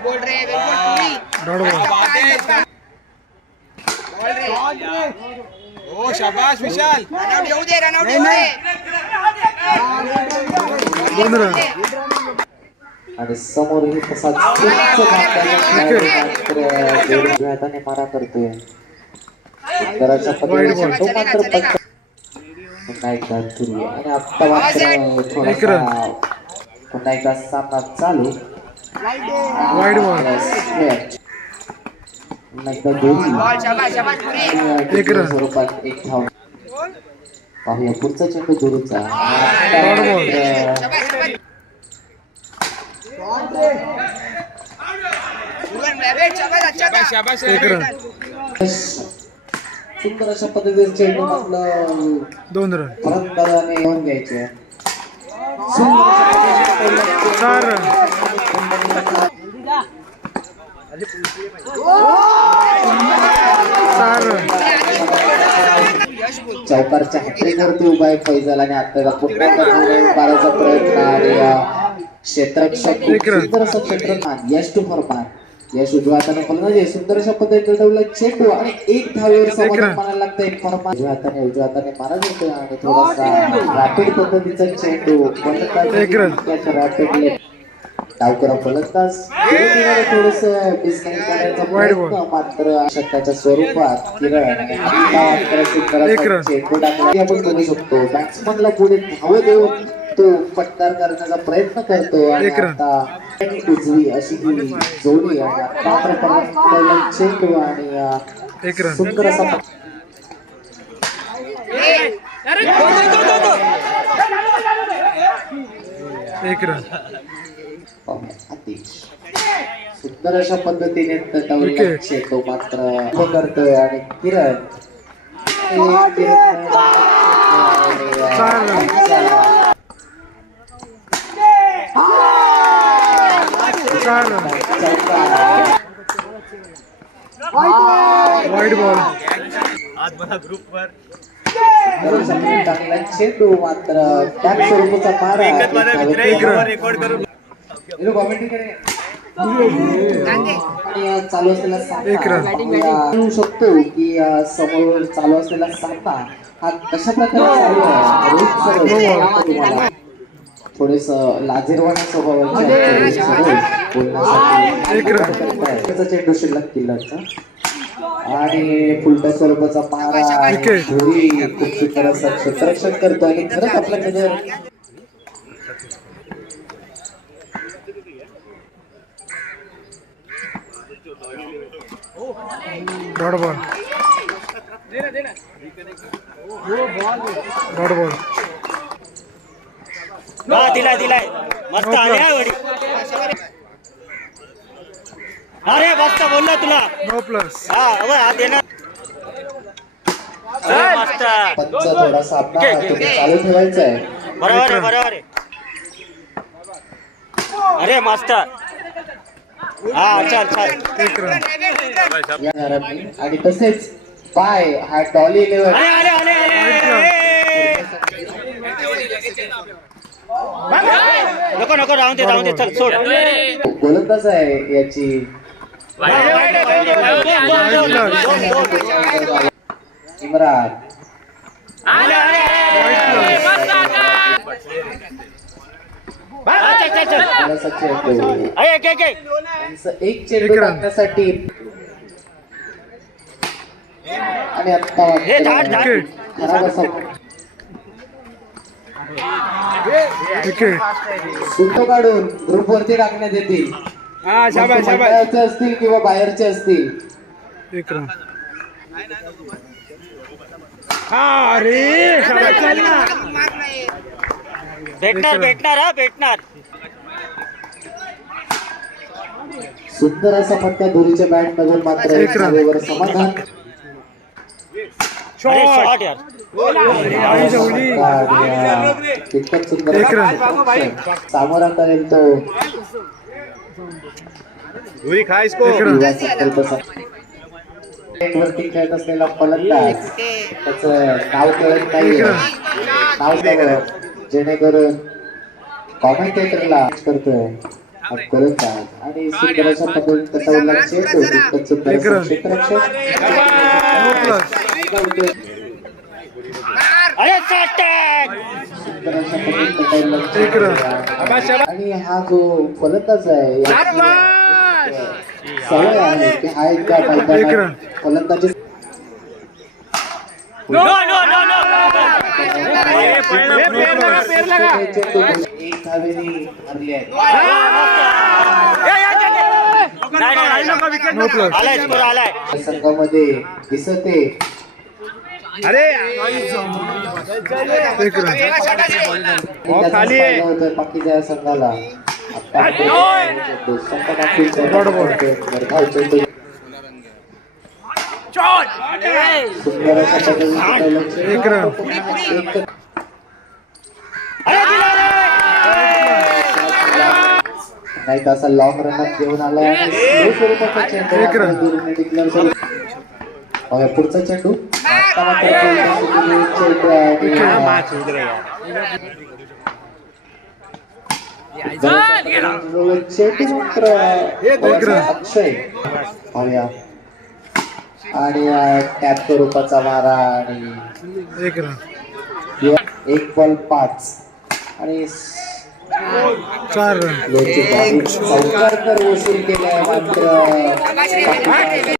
बोल रे बोल dot ball ओ शाबाश विशाल रनआउट येऊ दे रनआउट येऊ दे दोन रन आणि समोरही तसाच उंच घातलेला खेळाडू मात्र जोडीच्या हाताने मारा करतोय तर अशा पद्धतीने तो मात्र पंच पुन्हा एकदा आणि आता मात्र थोडासा पुन्हा एकदा सामना चालू. वाईड एकदा धुरी बॉल शाबाश शाबाश पुरी. एक रन. स्वरूपात एक धाव. पाहूया पुढचा चेंडू एक रन सुंदर अशा पद्धतीने चेंडू आपलं दोन रन फलंदाजाने घेऊन घ्यायचे. सुंदर अशा पद्धतीने चार रन चार रन चौकारच्या हॅट्रिकवरती उभा आहे फैजल आणि आता पुन्हा मारायचा प्रयत्न आणि क्षेत्ररक्षण. यश टू फरमान यश उजव्या फलंदाजी सुंदर अशा पद्धतीने ठेवला. चेंडू आणि एक धावेवर समाधान. मानायला लागतं एक उजव्या हाताने उजव्या हाताने मारत होते आणि थोडासा रॅपिड पद्धतीचा चेंडू. एक रन. रॅपिडली डावकरा फलंदाज. थोडस डिस्कनेक्ट प्रयत्न. मात्र षटकाच्या स्वरूपात किरण. चेंडू टाकला. हे आपण बघू शकतो. बॅट्समनला पुढे धाव देऊन तो फटकार करण्याचा प्रयत्न करतो आणि. आता उजवी अशी ही जोडी मात्र परत चेंडू आणि रन सुंदर असा एक रन अतिश. सुंदर अशा पद्धतीने. चेंडू मात्र करतोय आणि किरण एक किरण आणि, चार रन. चार रन चौका. वाईड बॉल चेंडू मात्र त्याच स्वरूपाचा हिरो commentary करे. आणि अं, चालू असलेला शकतो की समोर चालू असलेला हा कशा प्रकारे थोडेस लाजीरवाण्या स्वभावाचे बोलण्यासाठी. त्याचा चेंडू शिल्लक किल्लरचा आणि फुलटा स्वरूपाचा मारा. धुरी खूप सुंदर असं क्षेत्ररक्षण करतो आणि खरंच आपल्याकडे जर डॉट बॉल डॉट बॉल दिलाय दिलाय. मस्त आले हा वडी अरे मस्त बोलला तुला. नो प्लस हा हा देणार अरे, मस्त. पंच थोडासा आपला तुम्ही चालू ठेवायचा आहे. बरोबर आहे बरोबर आहे. अरे मस्त. हा चल चल. एक रन या घरातून. आणि तसेच पाय हा डॉली लेवल अरे अरे अरे अरे नको नको राहून दे राहून दे. चल सोड. गोलंदाज आहे याची. इम्रान एक चेंडू. टाकण्यासाठी आणि आता हे खराब असा सुट्ट काढून ग्रुप वरती टाकण्यात येतील. मंडळाचे असतील किंवा बाहेरचे असतील? एक रन हा अरे शाबाश चल ना. मार नाही भेटणार भेटणार हा भेटणार. सुंदर असा फटका दोरीच्या बॅट मधून मात्र समाधान. तितकंच सुंदर एक रन. सामोरा करेल तो धुरी खा इसको। वरती खेळत असलेला फलंदाज त्याचं नाव कळत एक नाही रन नाव द्यावं जेणेकरून कॉमेंटेटरला करतोय. आणि करून द्या आणि सुंदर अशा पद्धतीने त्याचा उल्लेख चेंडू तितकंच सुंदर असं क्षेत्ररक्षण. नो प्लस अरे चाटक आणि हा जो फलंदाज आहे याची एक सवय आहे की हा एकदा एक रन. मैदानात फलंदाजी नो नो नो नो चेंडू एक धावेने हरले आहेत या संघामध्ये दिसते. अरे! खाली बाकीच्या संघाला नाही तर असा लॉंग रनअप घेऊन आला आणि पुढचा चेंडू. अक्षय पाहूया आणि टॅप स्वरूपाचा मारा आणि एक बॉल पाच आणि चार वसूल केलाय मात्र